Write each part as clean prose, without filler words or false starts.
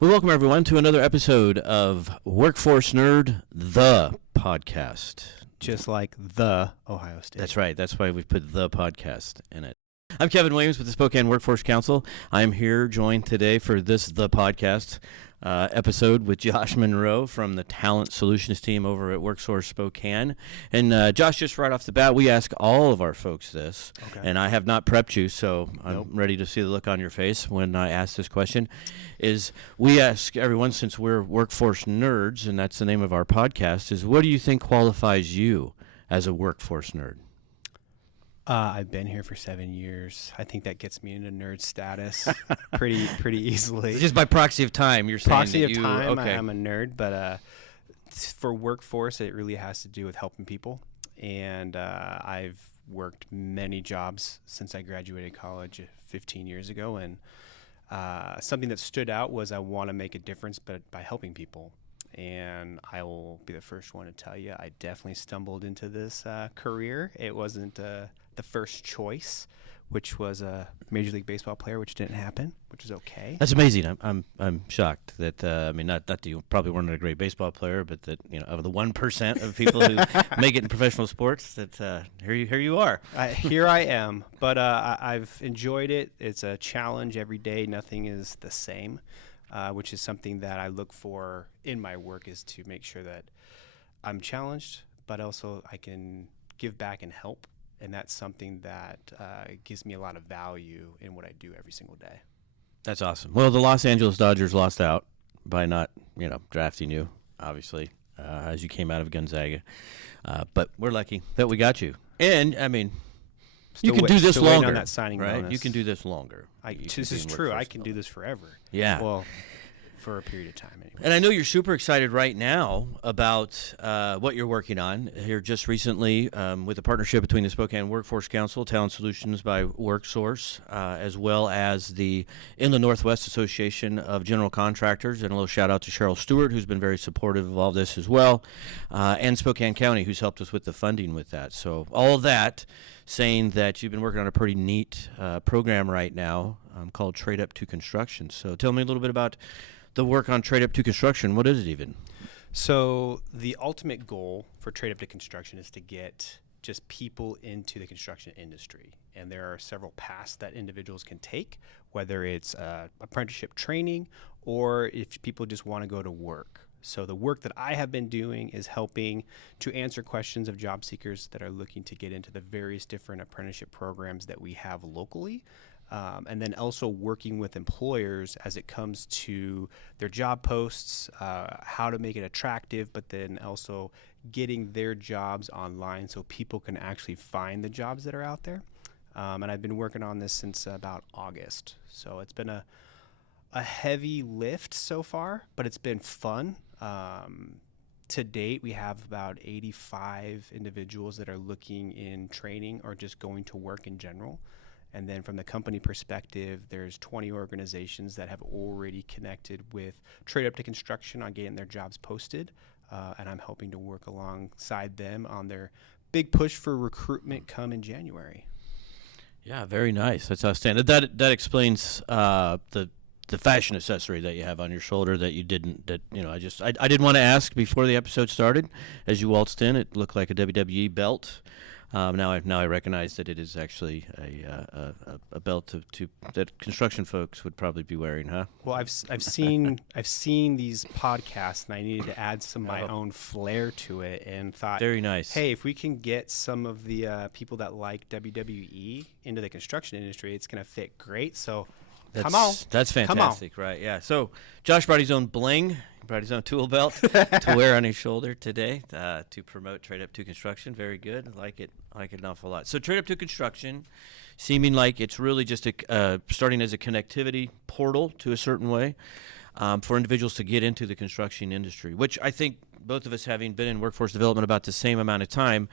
Well, welcome everyone to another episode of Workforce Nerd, the podcast. Just like the Ohio State. That's right. That's why we've put the podcast in it. I'm Kevin Williams with the Spokane Workforce Council. I'm here joined today for this the podcast episode with Josh Monroe from the Talent Solutions team over at WorkSource Spokane. And Josh, just right off the bat, we ask all of our folks this, and I have not prepped you, so I'm ready to see the look on your face when I ask this question. Is we ask everyone, since we're workforce nerds, and that's the name of our podcast, is what do you think qualifies you as a workforce nerd? I've been here for 7 years. I think that gets me into nerd status pretty easily. Just by proxy of time, you're saying proxy that of you, time, okay. I'm a nerd, but for workforce, it really has to do with helping people. And I've worked many jobs since I graduated college 15 years ago. And something that stood out was I want to make a difference, but by helping people. And I will be the first one to tell you, I definitely stumbled into this career. It wasn't the first choice, which was a Major League Baseball player, which didn't happen, which is okay. That's amazing. I'm shocked that I mean, not that you probably weren't a great baseball player, but that, you know, of the 1% of people who make it in professional sports, that here you are. Here I am, but I've enjoyed it. It's a challenge every day. Nothing is the same, which is something that I look for in my work, is to make sure that I'm challenged, but also I can give back and help. And that's something that gives me a lot of value in what I do every single day. That's awesome. Well, the Los Angeles Dodgers lost out by not, drafting you, obviously, as you came out of Gonzaga. But we're lucky that we got you. And, I mean, you can do this longer, on that signing right? bonus. You can do this longer. This is true. I can do this forever. Yeah. Well, for a period of time anyway. And I know you're super excited right now about what you're working on here just recently with a partnership between the Spokane Workforce Council, Talent Solutions by WorkSource, as well as the Inland Northwest Association of General Contractors. And a little shout out to Cheryl Stewart, who's been very supportive of all this as well, and Spokane County, who's helped us with the funding with that. So all of that saying that you've been working on a pretty neat program right now called Trade Up to Construction. So tell me a little bit about the work on Trade Up to Construction. What is it even? So the ultimate goal for Trade Up to Construction is to get just people into the construction industry. And there are several paths that individuals can take, whether it's apprenticeship training or if people just want to go to work. So the work that I have been doing is helping to answer questions of job seekers that are looking to get into the various different apprenticeship programs that we have locally. And then also working with employers as it comes to their job posts, how to make it attractive, but then also getting their jobs online so people can actually find the jobs that are out there. And I've been working on this since about August. So it's been a heavy lift so far, but it's been fun. To date, we have about 85 individuals that are looking in training or just going to work in general. And then from the company perspective, there's 20 organizations that have already connected with Trade Up to Construction on getting their jobs posted. And I'm helping to work alongside them on their big push for recruitment come in January. Yeah, very nice. That's outstanding. That explains the fashion accessory that you have on your shoulder that you didn't. I didn't want to ask before the episode started. As you waltzed in, it looked like a WWE belt. Now I recognize that it is actually a belt that construction folks would probably be wearing, huh? Well, I've seen these podcasts, and I needed to add some of my own flair to it, and thought, very nice. Hey, if we can get some of the people that like WWE into the construction industry, it's going to fit great. So come on, that's fantastic, right? Yeah. So Josh brought his own bling. Brought his own tool belt to wear on his shoulder today to promote Trade Up to Construction. Very good. I like it an awful lot. So Trade Up to Construction, seeming like it's really just starting as a connectivity portal to a certain way for individuals to get into the construction industry, which I think both of us, having been in workforce development about the same amount of time,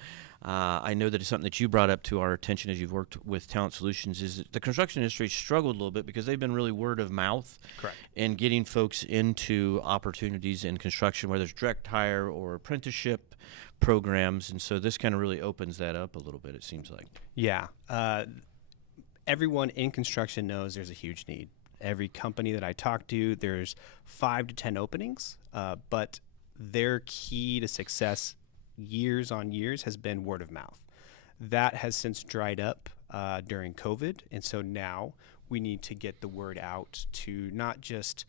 I know that it's something that you brought up to our attention as you've worked with Talent Solutions, is that the construction industry struggled a little bit because they've been really word of mouth. Correct. In getting folks into opportunities in construction, whether it's direct hire or apprenticeship programs. And so this kind of really opens that up a little bit, it seems like. Yeah. Everyone in construction knows there's a huge need. Every company that I talk to, there's 5 to 10 openings, but their key to success years on years has been word of mouth. That has since dried up during COVID. And so now we need to get the word out to not just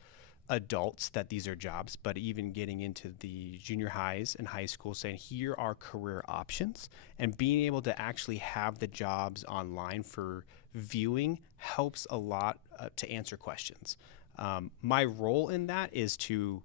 adults that these are jobs, but even getting into the junior highs and high school saying, here are career options. And being able to actually have the jobs online for viewing helps a lot to answer questions. My role in that is to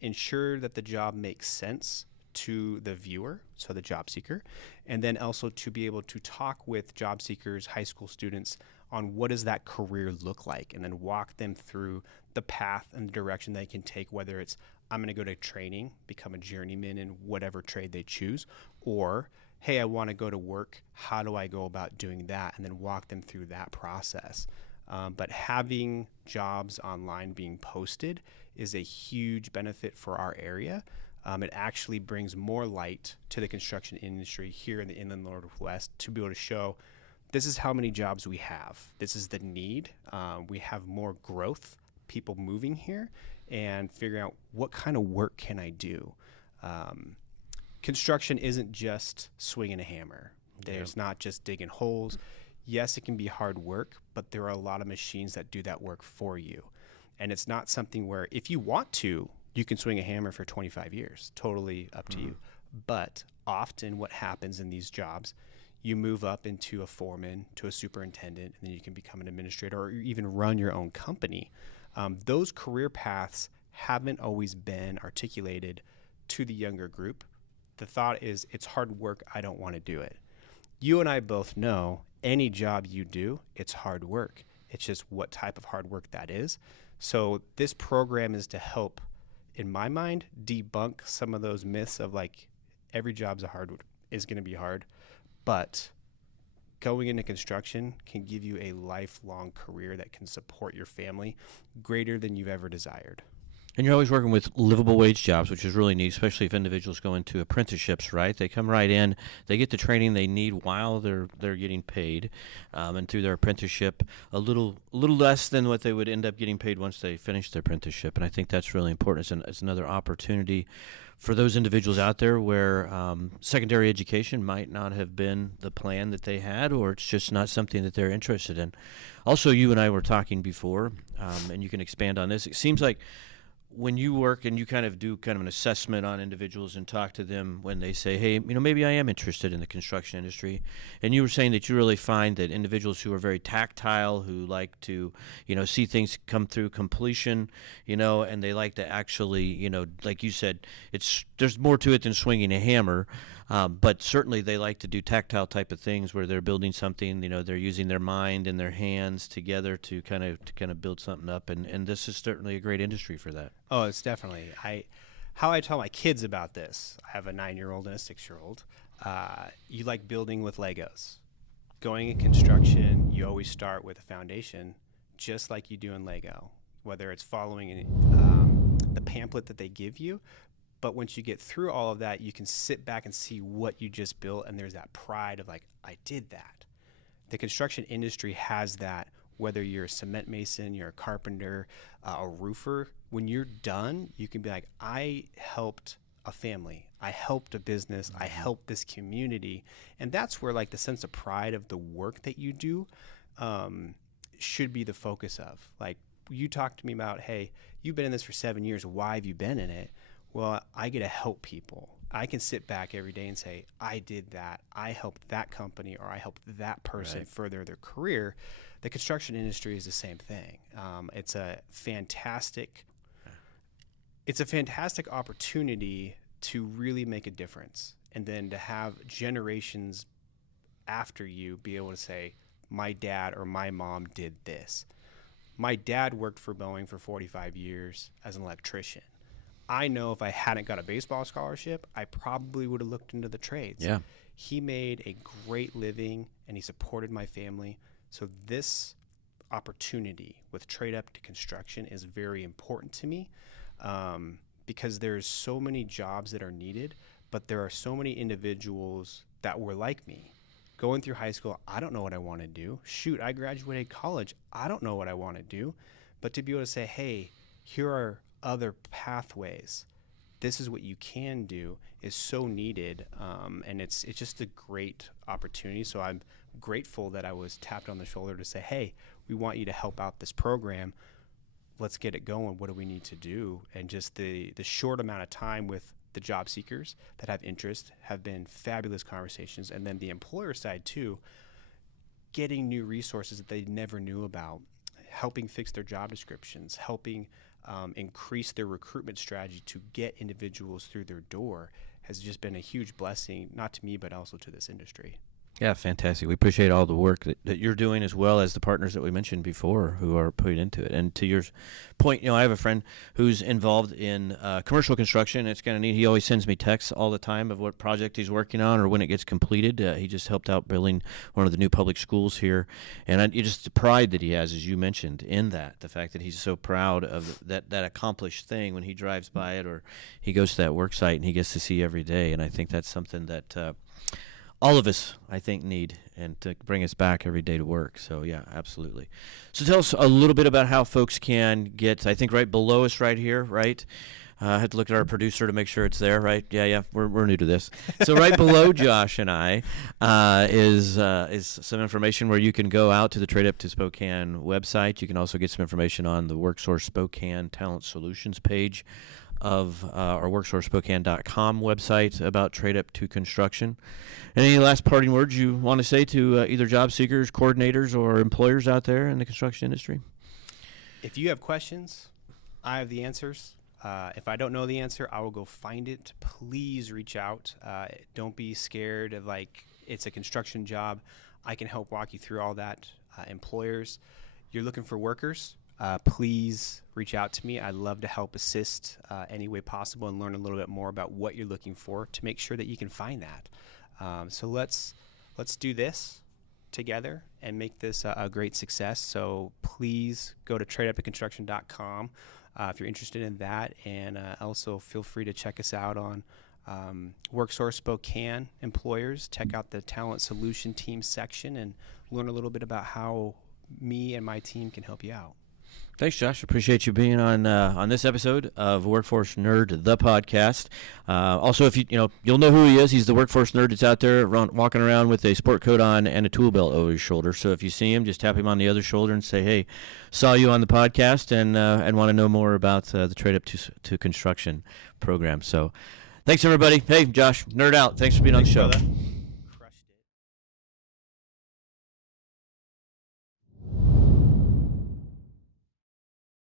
ensure that the job makes sense to the viewer, so the job seeker, and then also to be able to talk with job seekers, high school students, on what does that career look like, and then walk them through the path and the direction they can take, whether it's I'm going to go to training, become a journeyman in whatever trade they choose, or hey, I want to go to work, how do I go about doing that, and then walk them through that process. But having jobs online being posted is a huge benefit for our area. It actually brings more light to the construction industry here in the Inland Northwest to be able to show this is how many jobs we have. This is the need. We have more growth, people moving here, and figuring out what kind of work can I do. Construction isn't just swinging a hammer. There's not just digging holes. Yes, it can be hard work, but there are a lot of machines that do that work for you. And it's not something where if you want to, you can swing a hammer for 25 years, totally up to you. But often what happens in these jobs, you move up into a foreman, to a superintendent, and then you can become an administrator or even run your own company. Those career paths haven't always been articulated to the younger group. The thought is, it's hard work, I don't want to do it. You and I both know any job you do, it's hard work. It's just what type of hard work that is. So this program is to help, in my mind, debunk some of those myths of like every job's is going to be hard, but going into construction can give you a lifelong career that can support your family greater than you've ever desired. And you're always working with livable wage jobs, which is really neat, especially if individuals go into apprenticeships, right? They come right in, they get the training they need while they're getting paid, and through their apprenticeship, a little less than what they would end up getting paid once they finish their apprenticeship. And I think that's really important. It's another opportunity for those individuals out there where secondary education might not have been the plan that they had, or it's just not something that they're interested in. Also, you and I were talking before, and you can expand on this. It seems like when you work and you kind of do kind of an assessment on individuals and talk to them when they say, hey, maybe I am interested in the construction industry. And you were saying that you really find that individuals who are very tactile, who like to, see things come through completion, and they like to actually, like you said, there's more to it than swinging a hammer. But certainly they like to do tactile type of things where they're building something, they're using their mind and their hands together to kind of build something up. And this is certainly a great industry for that. Oh, it's definitely. How I tell my kids about this, I have a 9-year-old and a 6-year-old. You like building with Legos. Going in construction, you always start with a foundation, just like you do in Lego, whether it's following the pamphlet that they give you. But once you get through all of that, you can sit back and see what you just built, and there's that pride of like, I did that. The construction industry has that, whether you're a cement mason, you're a carpenter, a roofer. When you're done, you can be like, I helped a family, I helped a business, I helped this community. And that's where like the sense of pride of the work that you do should be the focus of. Like, you talk to me about, hey, you've been in this for 7 years, why have you been in it? Well, I get to help people. I can sit back every day and say, I did that. I helped that company, or I helped that person further their career. The construction industry is the same thing. It's a fantastic opportunity to really make a difference. And then to have generations after you be able to say, my dad or my mom did this. My dad worked for Boeing for 45 years as an electrician. I know if I hadn't got a baseball scholarship, I probably would have looked into the trades. Yeah. He made a great living and he supported my family. So this opportunity with Trade Up to Construction is very important to me because there's so many jobs that are needed, but there are so many individuals that were like me. Going through high school, I don't know what I want to do. Shoot, I graduated college. I don't know what I want to do. but to be able to say, hey, here are other pathways. This is what you can do is so needed, and it's just a great opportunity. So I'm grateful that I was tapped on the shoulder to say, hey, we want you to help out this program. Let's get it going. What do we need to do? And just the short amount of time with the job seekers that have interest have been fabulous conversations. And then the employer side too, getting new resources that they never knew about, helping fix their job descriptions, helping increase their recruitment strategy to get individuals through their door has just been a huge blessing, not to me, but also to this industry. Yeah, fantastic. We appreciate all the work that you're doing, as well as the partners that we mentioned before who are putting into it. And to your point, I have a friend who's involved in commercial construction. It's kind of neat. He always sends me texts all the time of what project he's working on or when it gets completed. He just helped out building one of the new public schools here. And just the pride that he has, as you mentioned, in that, the fact that he's so proud of that accomplished thing when he drives by it or he goes to that work site and he gets to see every day. And I think that's something that all of us, I think, need and to bring us back every day to work. So, yeah, absolutely. So tell us a little bit about how folks can get, I think, right below us right here, right? I had to look at our producer to make sure it's there, right? Yeah, we're new to this. So right below Josh and I is some information where you can go out to the Trade Up to Spokane website. You can also get some information on the WorkSource Spokane Talent Solutions page of our workforcespokane.com website about Trade Up to Construction. Any last parting words you want to say to either job seekers, coordinators, or employers out there in the construction industry? If you have questions, I have the answers. If I don't know the answer, I will go find it. Please reach out. Don't be scared of it's a construction job. I can help walk you through all that. Employers, you're looking for workers. Please reach out to me. I'd love to help assist any way possible and learn a little bit more about what you're looking for to make sure that you can find that. So let's do this together and make this a great success. So please go to tradeupinconstruction.com if you're interested in that, and also feel free to check us out on WorkSource Spokane employers. Check out the Talent Solution Team section and learn a little bit about how me and my team can help you out. Thanks, Josh. Appreciate you being on this episode of Workforce Nerd, the podcast. Also, if you'll know who he is. He's the Workforce Nerd that's out there walking around with a sport coat on and a tool belt over his shoulder. So if you see him, just tap him on the other shoulder and say, "Hey, saw you on the podcast and want to know more about the Trade Up to Construction program." So, thanks everybody. Hey, Josh, nerd out. Thanks for being on the show. Brother.